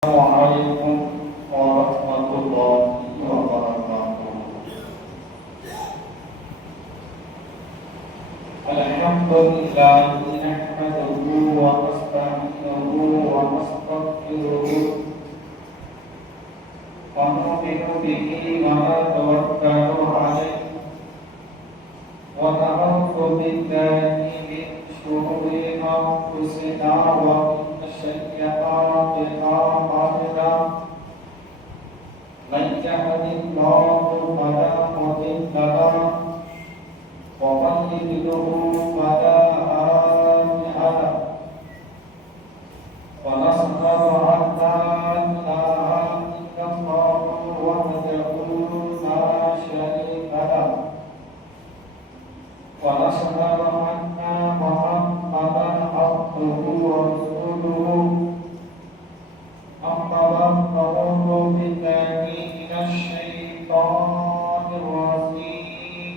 السلام عليكم ورحمة الله وبركاته. الحمد لله نحمده ونستعينه ونستغفره ونؤمن به ونتوكل عليه ونعوذ بالله من شرور أنفسنا ومن سيئات أعمالنا من يهد الله فلا مضل له ومن يضلل فلا هادي له ونشهد أن لا إله إلا الله وحده لا شريك له ونشهد أن محمدا عبده ورسوله. أما بعد فأعوذ بالله من الشيطان الرجيم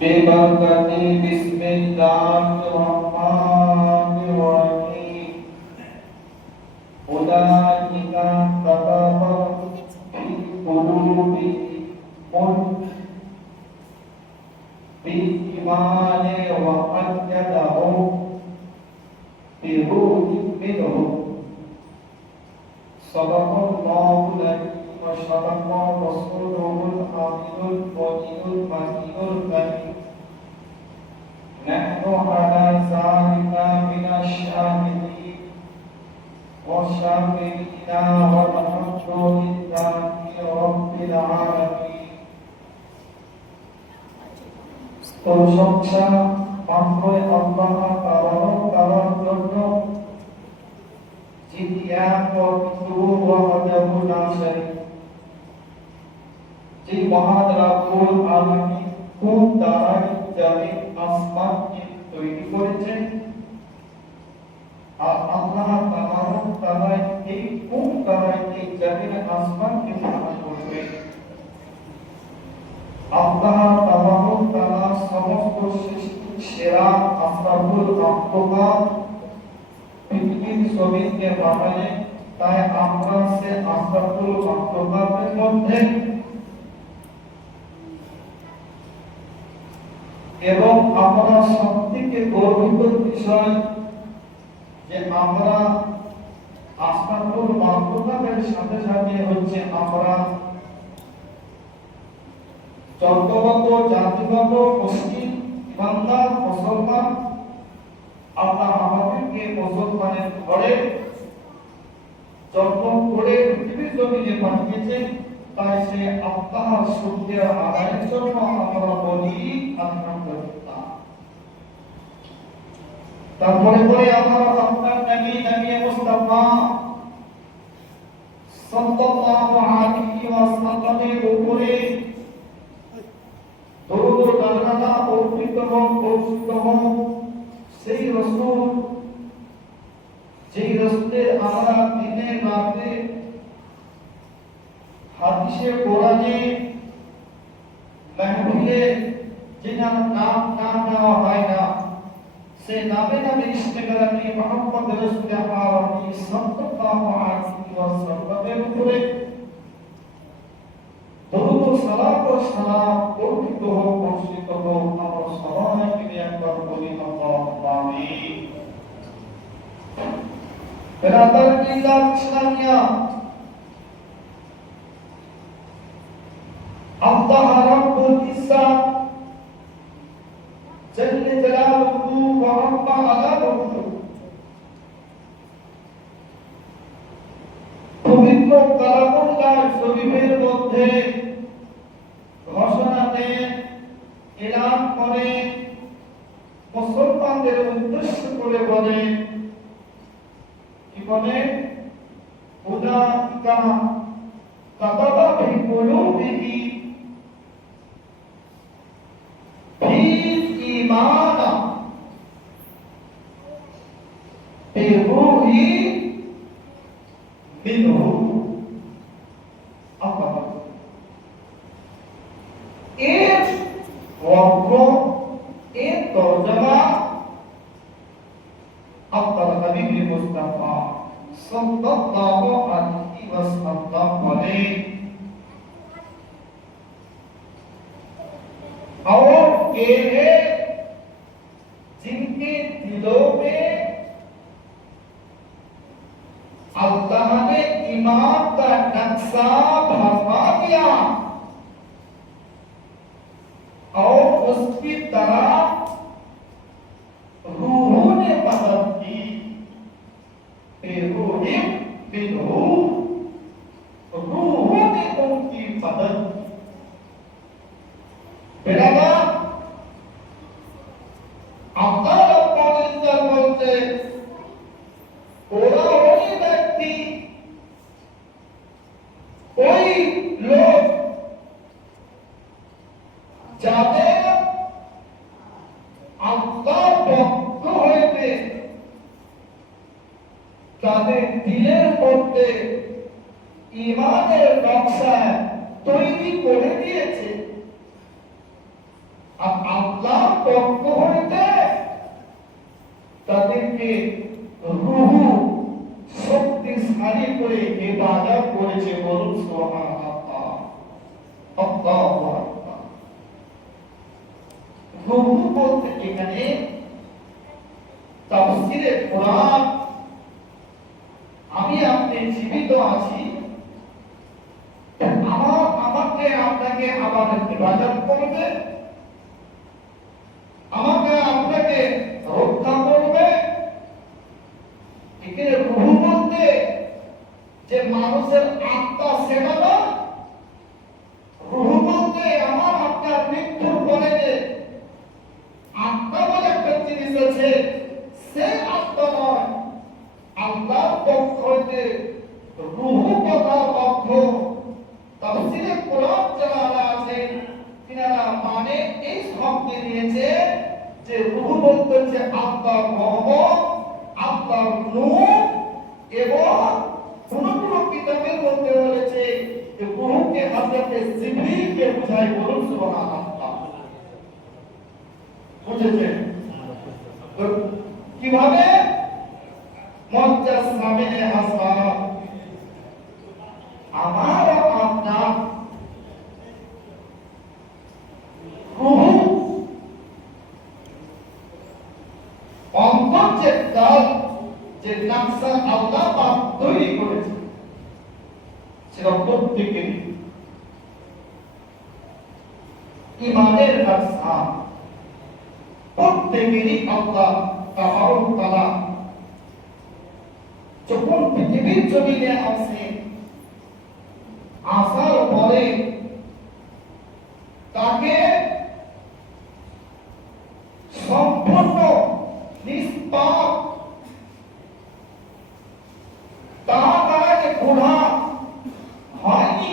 ببركة بسم الله الرحمن الرحيم. أولئك كتب في قلوبهم بالإيمان وأيدهم بروح منه. صدق الله العظيم وصدق رسوله الأمين المبين الكريم. نحن على ذلك من الشاهدين والشاكرين والحمد لله رب العالمين. প্রশংসা মাত্র আল্লাহ তাআলার জন্য, যিনি এক পবিত্র ওয়াহদাহু লা শারীক, যে মহান রব্বুল আলামিন কোন দ্বারাই জমিন আসমানকে তৈরি করেছেন, আর আল্লাহ তাআলা এই কোন দ্বারাই এই জমিন আসমানকে তৈরি করবেন। আল্লাহ তাআলা সমস্ত সৃষ্টির সেরা আশরাফুল মাখলুকাত পৃথিবীর জমিনকে বানালেন। তাই আমরা সে আশরাফুল মাখলুকাতের মধ্যে এবং আমরা সবথেকে গর্বিত বিষয় যে আমরা আশরাফুল মাখলুকাতের সাথে সাথে হচ্ছে আমরা যতগত জাতিগত মুসলিম ইমানদার মুসলমান, আল্লাহ আমাদেরকে মুসলমানের ঘরে জন্ম করে পৃথিবীর জমিনে পাঠিয়েছেন। তাই সে আল্লাহর শুকরিয়া আদায়ের জন্য আমরা বলি আলহামদুলিল্লাহ। তারপরে বলে আমরা আপনার নবী মুস্তাফা সাল্লাল্লাহু আলাইহি ওয়াসাল্লামের উপরে সেই রাসূল, যেই রাসূলের আমরা দিনে রাতে হাদিসে কোরআনে মাহফিলে যেনার নাম নেওয়া হয় না, সে নামে ইসলামী মুহাম্মদ রাসূলুল্লাহ সাল্লাল্লাহু আলাইহি ওয়াসাল্লামের উপরে সালাত ও সালাম বর্ষিত হোক। আমরা সবাই মিলে একবার বলি আল্লাহুম্মা আমিন। বেরাদার মিল্লাত ইসলামিয়া, আল্লাহ রাব্বুল ইজ্জাত জাল্লা জালালুহু ওয়া রাব্বা আলাহু পবিত্র কালামুল্লাহ শরীফের মধ্যে ঘোষণা দেন, এলান করে, মুসলমানদের উদ্দেশ্য করে বলে, কি বলে? উলাইকা কাতাবা ফি কুলুবিহিম বিল ঈমান বিরূহি মিনহু। এর অর্থ, এর তরজমা আপনার নবী মুস্তাফা সাল্লাল্লাহু আলাইহি ওয়াসাল্লাম বলেন, और ये है जिनके दिलों में अल्लाह ने ईमान का नक्शा भरवा दिया और उसकी तरह रूहों ने मदद की, रूहों ने उनकी मदद की। बेरादा अल्लाह रब्बुल इज्जत बोलते ওরা ওই ব্যক্তি, ওই লোক যাদের আল্লাহ পক্ষ হইতে তাদের দিলের মধ্যে ঈমানের নকশা তৈরি করে দিয়েছে, আর আল্লাহ পক্ষ হইতে তাদেরকে রূহ শক্তিশালী করে ইবাদত করেছে। বলুন সুবহানাল্লাহ, আল্লাহু আকবার। রূহ বলতে এখানে তাফসীরে কোরআন, আমি আপনি জীবিত আছি, আমাকে আপনাকে আবার ইবাদত করবে, আমাকে আপনাকে রক্ষা করবে। এখানে রূহ বলতে যে মানুষের আত্মা সেটা না, রূহ বলতে আমার আপনার মৃত্যুর পরে যে আত্মা বলে একটা জিনিস আছে, সে আত্মা নয়। আল্লাহর পক্ষ হইতে রূহ কথার অর্থ তাফসীরে কোরআন যারা আছেন তিনারা মানে এই শব্দে নিয়েছে যে রূহ বলতে যে আল্লাহর রহমত, আল্লাহর নূর, এবং কোন কোন কিতাবের মধ্যে বলেছে যে রূহকে হযরত জিবরীলকে বোঝায়। বলুন সুবহানাল্লাহ। বুঝেছেন কিভাবে? মজ্জাস সামিনে হাসান, আমার আপনার রূহ অন্তর যে কাল যে নকশা আল্লাহ পাক তৈরি করেছে সেটা প্রত্যেকের ঈমানের নকশা, প্রত্যেকেরই আল্লাহ তাবারক তাআলা যখন পৃথিবীর জমিনে আসে, আসার পরে তাকে সম্পূর্ণ নিষ্পাপ, তার দ্বারা যে গুনাহ হয়নি,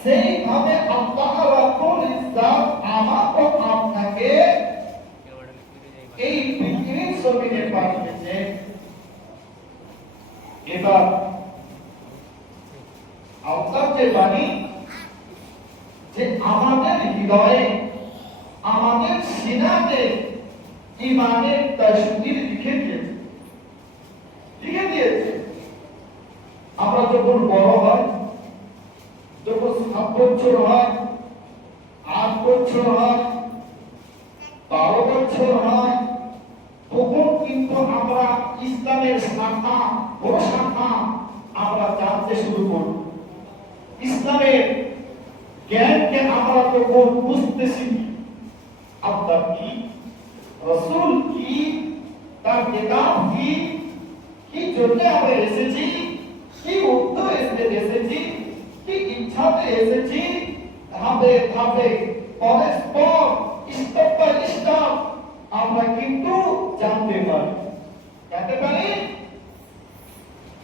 সেইভাবে আল্লাহ রাব্বুল ইজ্জত আমাকে আপনাকে এই পৃথিবীর জমিনে পাঠিয়েছে। এবার আল্লাহর যে বাণী যে আমাদের হৃদয়ে, আমাদের সিনাতে ঈমানের তাসদীর লিখে দিয়েছে। আমরা যখন বড় হয়, যখন 7 বছর হয়, 8 বছর হয়, 12 বছর হয়, তখন কিন্তু আমরা ইসলামের শাখা, বড় শাখা আমরা জানতে শুরু করি। ইসলামের জ্ঞানকে আমরা তখন বুঝতে শিখি। আল্লাহ কি, রাসূল কি, তার কিতাব কি, কি জন্য আমরা এসেছি, কি উদ্দেশ্যে এসেছি, কি ইচ্ছাতে এসেছি, ধাপে ধাপে পরস্পর স্টেপ বাই স্টেপ আমরা কিন্তু জানতে পারি।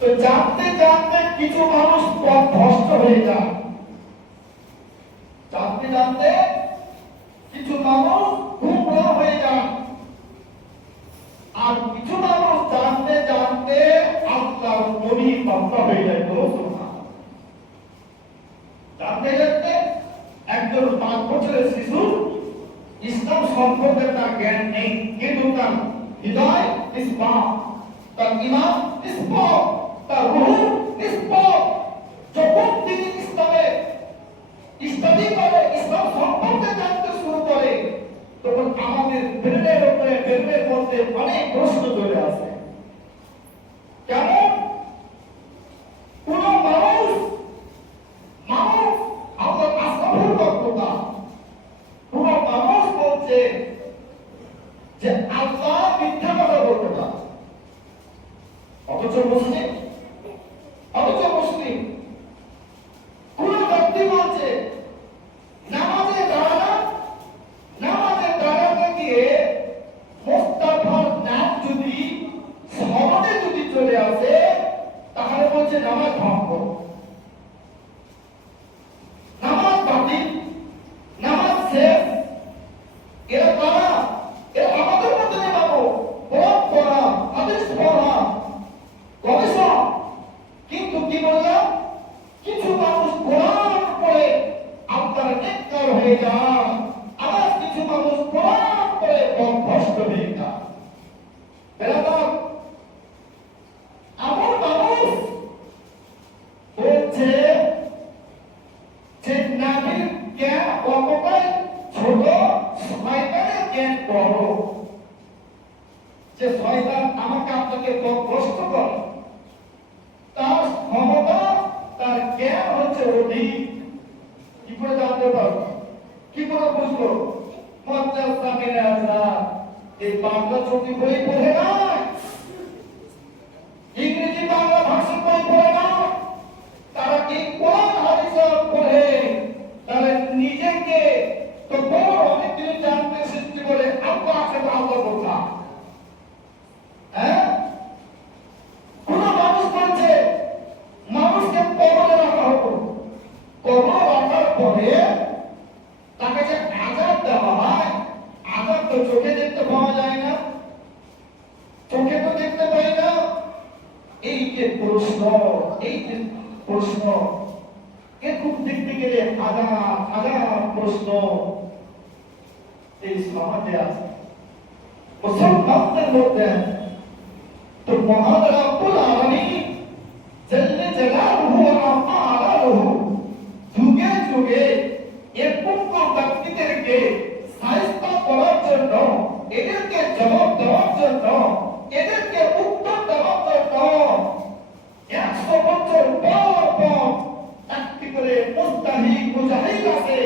তো জানতে জানতে কিছু মানুষ পথভ্রষ্ট হয়ে যায়, জানতে জানতে কিছু মানুষ গুমরাহ হয়ে যায়, আর কিছু মানুষ জানতে জানতে আল্লাহর নবীর বান্দা হয়ে যায়। জানতে জানতে একজন 5 বছরের শিশু ইসলাম সম্পর্কে তার জ্ঞান নেই, কিন্তু তার হৃদয় ইসলাম, তার ঈমান ইসলাম। অথচ মুসলিম, কোন ব্যক্তি বলছে নামাজে দাঁড়াতে গিয়ে মোস্তাফার নাম যদি সমাজে যদি চলে আসে তাহলে বলছে নামাজ ভঙ্গ, নামাজ বাতিল, নামাজ শেষ। এরা কারা? এরা আমাদের মধ্যে বাবু কোরআন পড়া, হাদিস পড়া, গবেষণা। কিন্তু কি বললাম, কিছু মানুষ কোরআন পড়ে আপনারা নেককার হয়ে যান, আবার কিছু মানুষ কোরআন পড়ে অভ্যস্ত হয়ে যান। বেরাদার, এমন মানুষ বলছে যে নাবির জ্ঞান অতটাই ছোট, শয়তানের জ্ঞান বড়। যে শয়তান আমাকে আপনাকে অভ্যস্ত করে, তার ক্ষমতা, তার জ্ঞান হচ্ছে অধিক। কি করে জানতে পারবো, কি করে বুঝবো? এই বাংলা চোখে বই পড়ে না, ইংরেজি বাংলা ভাষা বই পড়ে না, তারা কি কোরআন হাদিস পড়ে, তারা নিজেকে তো বড় অনেক কিছু জানতে সৃষ্টি করে। আল্লাহ আছে, আল্লাহ কথা। হ্যাঁ, কোন মানুষ বলছে মানুষকে কবরে রাখা হতো, কবর রাখার পরে তাকে যে আযাব দেওয়া হয়, আযাব তো চোখে দেখতে পাওয়া যায় না, চোখে তো দেখতে পাই না। এই যে প্রশ্ন একটু দেখতে গেলে হাজার প্রশ্ন এই সমাজে আছে মুসলমানদের মধ্যে। তো মহান রব্বুল আলামিন জাল্লে জালালুহু ওয়া আলালুহু যুগে যুগে এরকম ব্যক্তিদেরকে সাহিত্য করার জন্য, এদেরকে জবাব দেওয়ার জন্য, এদেরকে উত্তর দেওয়ার জন্য 100 বছর পর একটি করে মুজাহিদ আছে,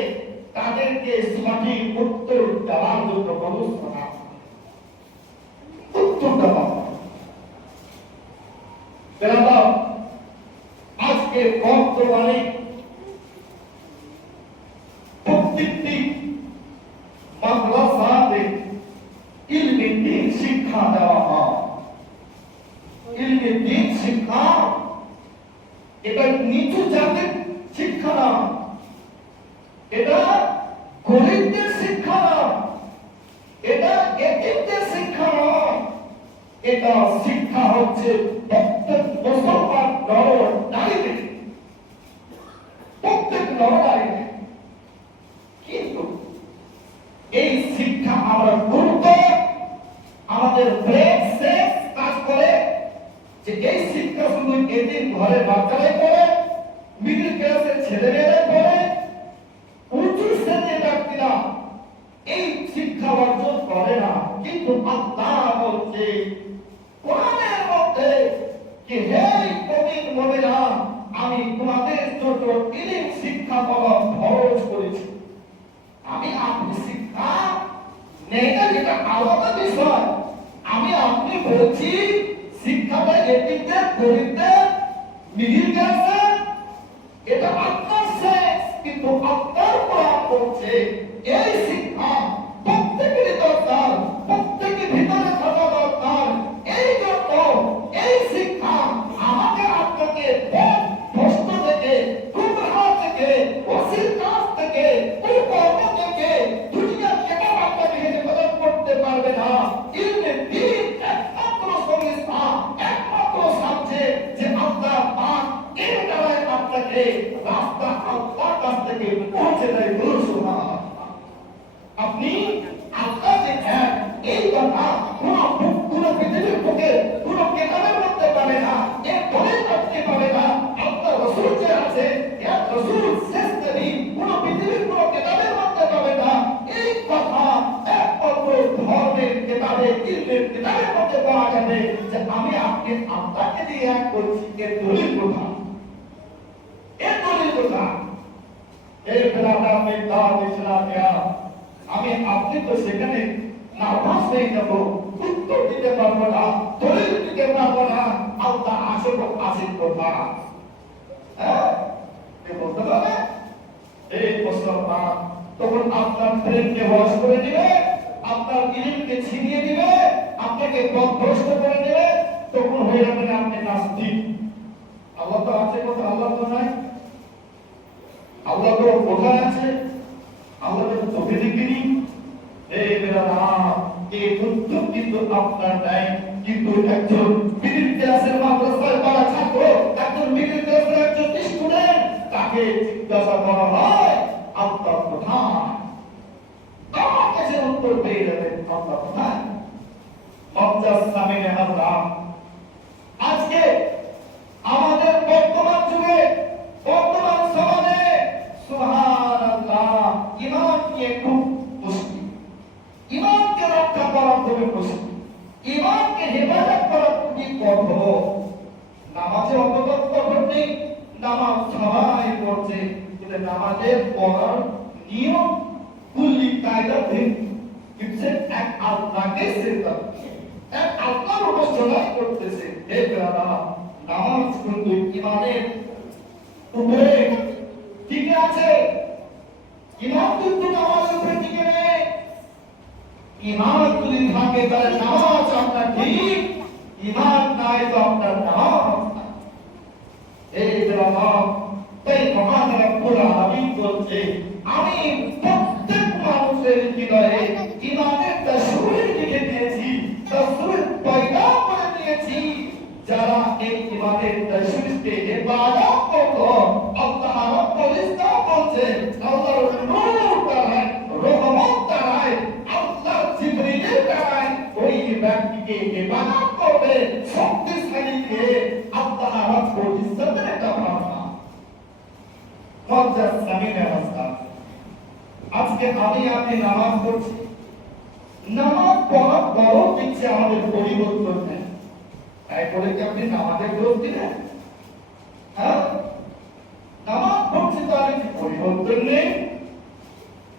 তাদেরকে সঠিক উত্তর দেওয়ার জন্য ব্যবস্থা উত্তর দেওয়া। আজকে বর্তমানে প্রত্যেকটি মাদ্রাসাতে ইলমে দ্বীন শিক্ষা দেওয়া হয়। ইলমে দ্বীন শিক্ষা এটা নিচু জাতির শিক্ষা না, এটা গরিবদের শিক্ষা না, এটা এতিমদের শিক্ষা না, এটা শিক্ষা হচ্ছে প্রত্যেক মুসলমান নর নারীদের, প্রত্যেক নর নারীদের। কিন্তু এই শিক্ষা আমরা গুরুত্ব, আমাদের ব্রেন সেন্স কাজ করে যে এই শিক্ষা শুধু এতিম ঘরের বাচ্চারাই পড়ে, মিডল ক্লাসের ছেলেমেয়েরাই পড়ে, উঁচু শ্রেণীর ব্যক্তিরা এই শিক্ষা অর্জন করে না। কিন্তু আল্লাহ বলছে কোরআনের মধ্যে যে হে মুমিন মুমিনা, আমি তোমাদের জন্য ইলম শিক্ষা দেওয়া ফরজ করেছি। আমি আপনি শিক্ষা নেই না, যেটা আলাদা বিষয়। আমি আপনি বলছি শিক্ষাটা এতিমদের, গরিবদের, মিডিল ক্লাসের, এটা আপনার শেষ। কিন্তু আপনার কোরআন বলছে এই শিক্ষা প্রত্যেকেরই দরকার, প্রত্যেকের ভিতরে থাকা দরকার। এই জন্য এই শিক্ষা আমাকে আপনাকে ভ্রষ্ট থেকে, গুমরাহ থেকে, ওসির কাজ থেকে, কুকর্ম থেকে, দুনিয়ার কেউ আপনাকে হেফাজত করতে পারবে না। ইলমে দ্বীন একমাত্র সংস্থা, একমাত্র সাবজেক্ট যে আল্লাহ পাক এর দ্বারাই আপনাকে রাস্তা আল্লাহর কাছ থেকে পৌঁছে দেয়। সুবহানাল্লাহ। আপনি আল্লাহ যে এক, এই কথা কোন পৃথিবীর বুকে কোন কেতাবের মধ্যে পাবে না, এর দলিল করতে পারে না। আল্লাহ রাসূল যে আছে, এক রাসূল শেষ নবী, কোন পৃথিবীর কোন কেতাবের মধ্যে পাবে না। এই কথা একমাত্র ধর্মের কেতাবে, ইলমের কেতাবের মধ্যে পাওয়া যাবে যে আমি আপনি আল্লাহকে দিয়ে এক করছি। এর দলিল কথা, এর দলিল কথা। এই বেলাটা আমি দাওয়াত ইসলাম দেয়া, আমি আপনি তো সেখানে নার্ভাস হয়ে যাবো। উত্তর দিতে পারবো না, দলিল দিতে পারবো না, আল্লাহ আসল আসিল কথা। হ্যাঁ, বলতে পারবে এই প্রশ্ন তখন আপনার প্রেমকে বশ করে দিবে, আপনার ইলমকে ছিনিয়ে দিবে, আপনাকে পথভ্রষ্ট করে দিবে, তখন হয়ে যাবেন আপনি নাস্তিক। আল্লাহ তো আছে কথা, আল্লাহ তো নাই। আল্লাহ তো কোথায় আছে? আল্লাহ তো চোখে দেখিনি। এই বেড়া এই উত্তর কিন্তু আপনার নাই, কিন্তু একজন মিডিল ক্লাসের মাদ্রাসায় পড়া ছাত্র, একজন মিডিল ক্লাসের একজন স্টুডেন্ট, তাকে জিজ্ঞাসা করা হয় আল্লাহ কোথায়? আমার কাছে উত্তর পেয়ে যাবেন আল্লাহ কোথায়। মজ্জাজ সামিনে হাজরাত, আজকে আমাদের বর্তমান যুগে, বর্তমান সমাজে সুবহানাল্লাহ ঈমান নিয়ে খুব মুশকিল। ঈমানকে রক্ষা করা খুব মুশকিল, ঈমানকে হেফাজত করা খুবই কঠোর। নামাজে অন্তত কঠোর নেই, নামাজ সবাই পড়ছে, কিন্তু নামাজের পড়ার নিয়ম কুল্লি কায়দা ভিত্তিতে এক আল্লাহকে সিজদা, এক আল্লাহর উপাসনা করতেছে। হে বাবা, নামাজ কিন্তু ঈমানের উপরে টিকে আছে। ঈমান কিন্তু নামাজের উপরে টিকে নেই। ঈমান যদি থাকে তাহলে নামাজ আপনার ঠিক, ঈমান নাই তো আপনার নামাজ নাই। এই বাবা, তাই মহান রব্বুল আলামিন বলছে, আমি প্রত্যেক মানুষের হৃদয়ে ঈমানের তাসবিহ লিখে দিয়েছি, তাসবিহ পয়দা করে দিয়েছি। যারা এই ঈমানের তাসবিহকে ইবাদত করতো, আল্লাহ রাব্বুল ইজ্জত বলছে, আল্লাহর নূর দ্বারায়, রহমত দ্বারায়, আল্লাহর জিবরিলের দ্বারায় ওই ব্যক্তিকে ইবাদত করবে, শক্তিশালী কে আল্লাহ রাব্বুল ইজ্জতের একটা ভাবনা। মজ্জাজ সামিনে হাজরাত, আজকে আমি আপনি নামাজ পড়ছি, নামাজ পড়ার পরও দেখছি আমাদের পরিবর্তন নেই। তাই বলে কি আপনি নামাজের দোষ দিলেন? হ্যাঁ, নামাজ পড়ছি তাহলে কি পরিবর্তন নেই?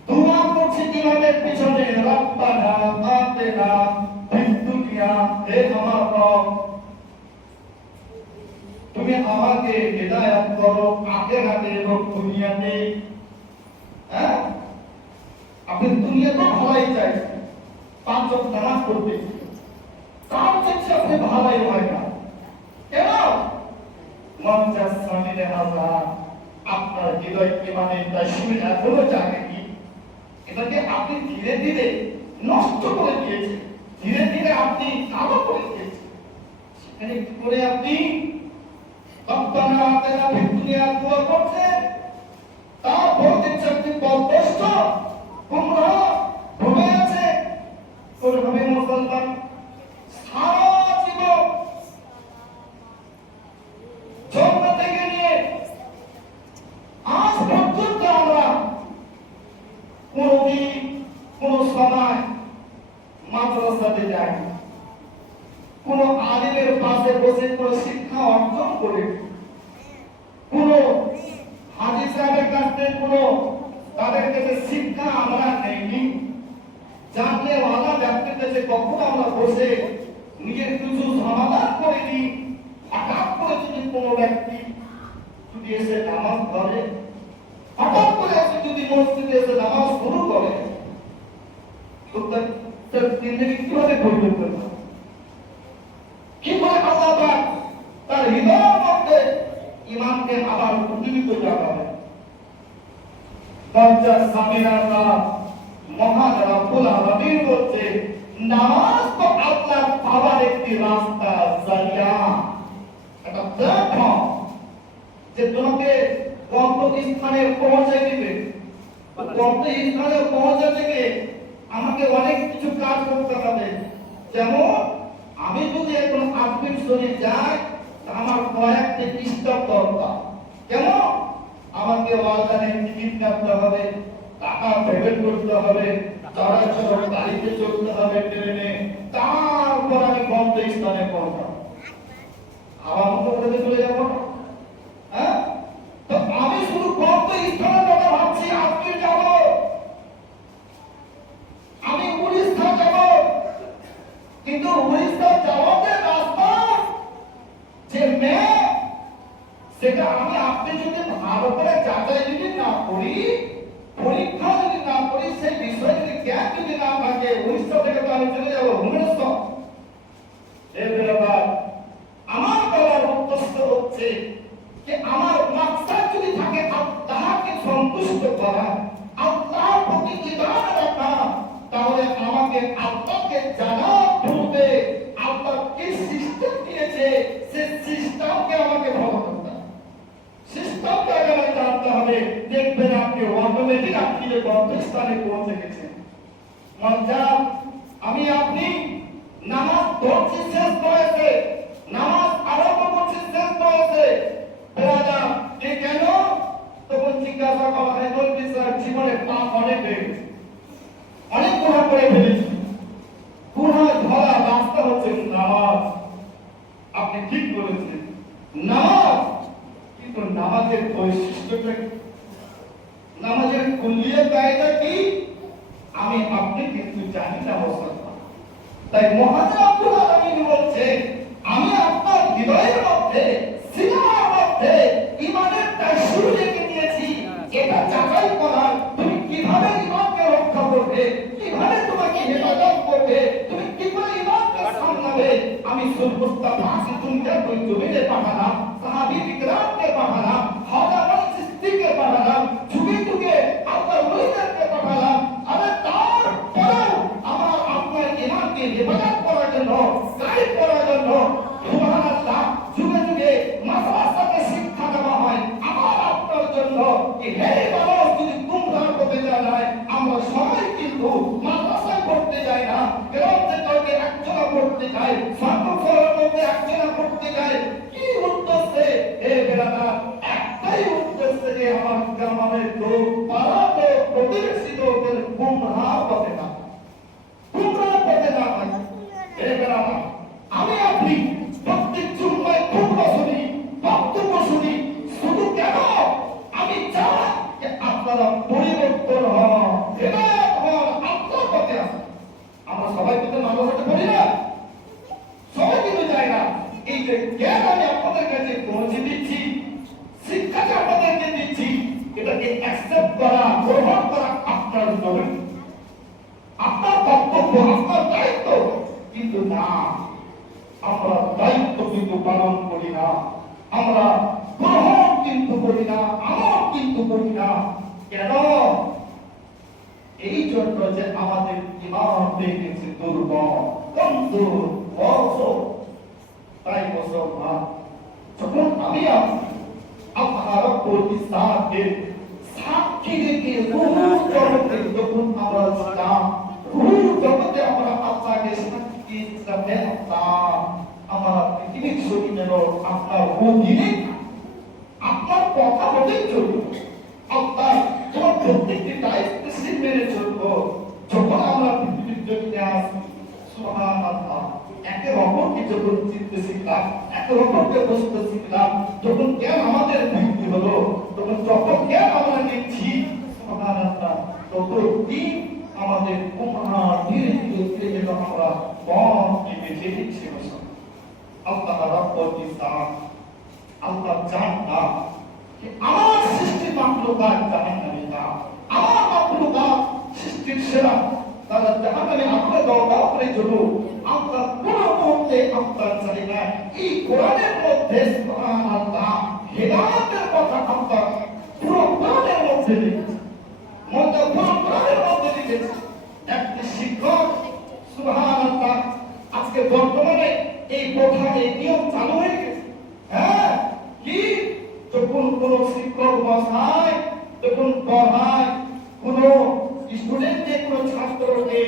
দোয়া করছি ইমামের পিছনে, রব্বানা আতিনা ফিদ দুনিয়া, হে আমার রব তুমি আমাকে হেদায়েত করো আখিরাতে এবং দুনিয়াতে। হ্যাঁ, আপনি দুনিয়াতে ভালাই চাইছেন, পাঁচ ওয়াক্ত নামাজ পড়তে, তার কাছে আপনি ভালাই হয় না কেন? মজ্জাজ সামিনে হাজরাত, আপনার হৃদয় ঈমানের তাসবিহ এখনো জাগেনি। এটাকে আপনি ধীরে ধীরে নষ্ট করে দিয়েছেন, ধীরে ধীরে আপনি কালো করে দিয়েছেন। সেখানে কি করে আপনি রব্বানা আতিনা ফিদ দুনিয়া দোয়া করছেন, তারপর দেখছেন আপনি পথভ্রষ্ট, গুমরাহ, ডুবে আছে। কোনভাবে মুসলমান সারা জীবন জন্ম থেকে নিয়ে আজ পর্যন্ত আমরা কোনদিন কোন সময় মাদ্রাসাতে যাই, কোন আলিমের পাশে বসে কোন শিক্ষা অর্জন করে, কোন হাজী সাহেবের কাছ থেকে কোন তাদের কাছে শিক্ষা আমরা নেইনি। জানলে ওয়ালা ব্যক্তির কাছে কখনো আমরা বসে নিজের কিছু সমাধান করিনি। হঠাৎ করে যদি কোনো ব্যক্তি যদি এসে নামাজ পড়ে, হঠাৎ করে এসে যদি মসজিদে এসে নামাজ শুরু করে, তো তার জিন্দেগি কিভাবে পরিবর্তন হবে? কি করে আল্লাহ পাক তার হৃদয়ের মধ্যে ঈমানকে আবার উজ্জীবিত জাগাবে? মজ্জাজ সামিনে হাজরাত, মহান রব্বুল আলামিন বলছে, নামাজ তো আল্লাহ পাওয়ার একটি রাস্তা, জারিয়া, একটা প্ল্যাটফর্ম, যে তোমাকে গন্তব্যস্থানে পৌঁছে দিবে। গন্তব্যস্থানে পৌঁছে থেকে আমাকে অনেক কিছু কাজ করতে হবে। যেমন আমি যদি এখন আজমির শরীফ যাই, আমার কয়েকটি স্টপ দরকার। কেমন? আমাকে ওয়ালদানের টিকিট কাটতে হবে, টাকা পেমেন্ট করতে হবে, চলাচল গাড়িতে চলতে হবে, ট্রেনে, তারপর আমি গন্তব্যস্থানে পৌঁছাবো। আমার মতো করে চলে যাবো না? হ্যাঁ, তো আমি শুধু গন্তব্যস্থানের কথা ভাবছি, আজকে যাব, আমি উড়িষ্যা যাব, কিন্তু সেটা আমি আপনি যদি ভালো করে যাচাই যদি না করি, পরীক্ষা যদি না করি, সেই বিষয়ে যদি জ্ঞান যদি না থাকে, উড়িষ্যা থেকে তো আমি চলে যাবো ভুবনেশ্বর। আমার বলার উদ্দেশ্য হচ্ছে যে আমার মাকসাদ যদি থাকে আল্লাহকে সন্তুষ্ট করা, আল্লাহর প্রতি ঈমান রাখা, তাহলে আমাকে আল্লাহকে জানা পূর্বে আল্লাহ কি সিস্টেম দিয়েছে সেই সিস্টেমকে আমাকে ফলো করতে হবে। সিস্টেমকে আগে জানতে হবে, দেখবেন আপনি অটোমেটিক আপনি যে গন্তব্যস্থানে পৌঁছে গেছেন। আমি আপনি নামাজ ধরছি শেষ বয়সে, নামাজ আরম্ভ করছি শেষ বয়সে, কেন? তখন জিজ্ঞাসা করা হয়, বলবি স্যার জীবনে পাপ অনেক হয়ে গেছে, অনেক গুনাহ করে ফেলেছি, গুনাহ ধরা রাস্তা হচ্ছে নামাজ। আপনি ঠিক বলেছেন, নামাজ। কিন্তু নামাজের বৈশিষ্ট্যটা কি? নামাজের কুল্লিয়ত কায়দা কি? আমি আপনি কিন্তু জানি না মুসলমান। তাই মহান আব্দুল আলামিন বলছে, আমি আপনার হৃদয়ের মধ্যে, সিনার মধ্যে ঈমানের তাসুর রেখে দিয়েছি। এটা যাচাই করার, তুমি কিভাবে ঈমানকে রক্ষা করবে, কিভাবে তোমাকে হেফাজত করবে, তুমি কি করে ঈমানকে সামলাবে। আমি সুরপুস্তা ফাঁসি তুমকে কোই জমিনে পাঠালাম, সাহাবী বিকরামকে পাঠালাম, হাজার সিদ্দিককে পাঠালাম, যুগে যুগে আল্লাহর ওলিদেরকে পাঠালাম। আরে তারপরেও আমার আপনার ঈমানকে হেফাজত করার জন্য, গাইড করার জন্য সুবহানাল্লাহ যুগে যুগে মাদ্রাসাতে শিক্ষা দেওয়া হয় আমার আপনার জন্য। হে মানুষ, যদি গুমরাহ করতে যায়, আমরা সবাই কিন্তু মাদ্রাসায় পড়তে যাই না, গ্রাম থেকে একজনা পড়তে যায়, সর্বফলের মধ্যে একজনা পড়তে যায়। কি উদ্দেশ্যে? হে বেরাদার, একটাই উদ্দেশ্যে যে আমার গ্রামের লোক, পাড়া লোক, প্রতিবেশী লোকের গুমরাহ করতে না, গুমরাহ করতে না হয়। হে বেরাদার, আমি আপনি প্রত্যেক জুম্মায় খুতবা শুনি, বক্তব্য শুনি, শুধু কেন? আমি চাই যে আপনারা পরিবর্তন হন, হেদায়েত হন, আল্লাহর পথে আসেন। আমরা সবাই কিন্তু মাদ্রাসাতে পড়ি না, সবাই কিন্তু যায় না। এই যে জ্ঞান আমি আপনাদের কাছে পৌঁছে দিচ্ছি, শিক্ষাকে আপনাদেরকে দিচ্ছি, এটাকে অ্যাকসেপ্ট করা, গ্রহণ করা আপনার জরুরি, আপনার কর্তব্য, আপনার দায়িত্ব। কিন্তু না, আমরা দায়িত্ব কিন্তু পালন করি না, আমরা গ্রহণ কিন্তু করি না, আমল কিন্তু করি না। কেন? এই জন্য যে আমাদের ঈমান হয়ে গেছে দুর্বল, কমজোর, অসুস্থ। তাই মুসলমান, যখন আমি আপনার রব্বুল ইজ্জাতের সাক্ষী রেখে জগতে যখন আমরা ছিলাম, জগতে আমরা আপনাকে সাক্ষী হিসাবে আমরা পৃথিবীর জমিনের আপনার অধীনে আপনার কথা মতোই চলবো, আপনার তোমার প্রত্যেকটি দায়িত্ব মেনে চলবো। যখন আমরা পৃথিবীর জমিনে আসি, সুবহানাল্লাহ, একে অপরকে যখন চিনতে শিখলাম, একে অপরকে বুঝতে শিখলাম, যখন জ্ঞান আমাদের বৃদ্ধি হলো, তখন যখন জ্ঞান আমরা নিচ্ছি, সুবহানাল্লাহ, ততদিন আমাদের গুনাহ ধীরে ধীরে ধীরে যেন আমরা পথকে বেছে নিচ্ছি। আল্লাহ রাব্বুল ইজ্জাত, আল্লাহ জান্নাত, যে আমার সৃষ্টি মাখলুকাত জাহান্নামে না, আমার মাখলুকাত সৃষ্টির সেরা, তারা জাহান্নামে আপনি দরকার করে জন্য আমরা কোন মুহূর্তে আপনার চাই না। এই কোরআনের মধ্যে সুবহানাল্লাহ হেদায়েতের কথা আল্লাহ পুরো কোরআনের মধ্যে লিখেছে, পুরো কোরআনের মধ্যে লিখেছে। একটি শিক্ষক, সুবহানাল্লাহ, আজকে বর্তমানে এই প্রথা, এই নিয়ম চালু হয়ে গেছে। হ্যাঁ, কি? যখন কোন শিক্ষক বসায়, যখন পড়ায়, কোন স্টুডেন্টকে, কোন ছাত্রকে,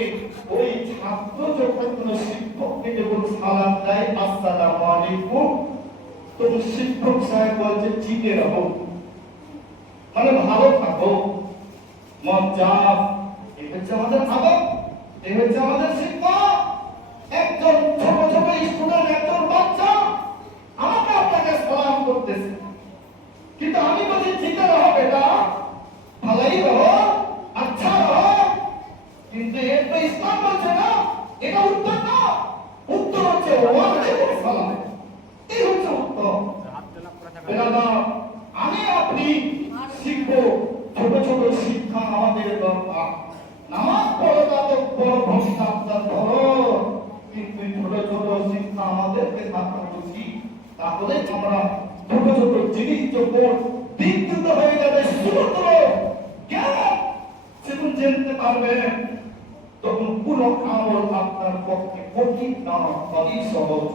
ওই ছাত্র যখন কোন শিক্ষককে যখন সালাম দেয়, আসসালামু আলাইকুম, তখন শিক্ষক সাহেব বলছে জিতে রাখো, মানে ভালো থাকো, মজ্জাব। এই হচ্ছে আমাদের আদব, এই হচ্ছে আমাদের শিক্ষা। একজন ছোট ছোট স্টুডেন্ট, একজন বাচ্চা আমাকে আপনাকে সালাম করতেছে, কিন্তু আমি বলছি জিতে রহো বেটা, ভালোই রহো, আচ্ছা রহো। কিন্তু এর তো ইসলাম বলছে না, এটা উত্তর না, উত্তর হচ্ছে ওয়ালাইকুম সালাম। এই হচ্ছে উত্তর। তাহলে আমরা ছোট ছোট জিনিস যখন বিদ্যুৎ হয়ে যাবে শুধুমাত্র জ্ঞান যখন জানতে পারবে, তখন পুরো আমল আপনার পক্ষে কঠিন না, অতি সহজ।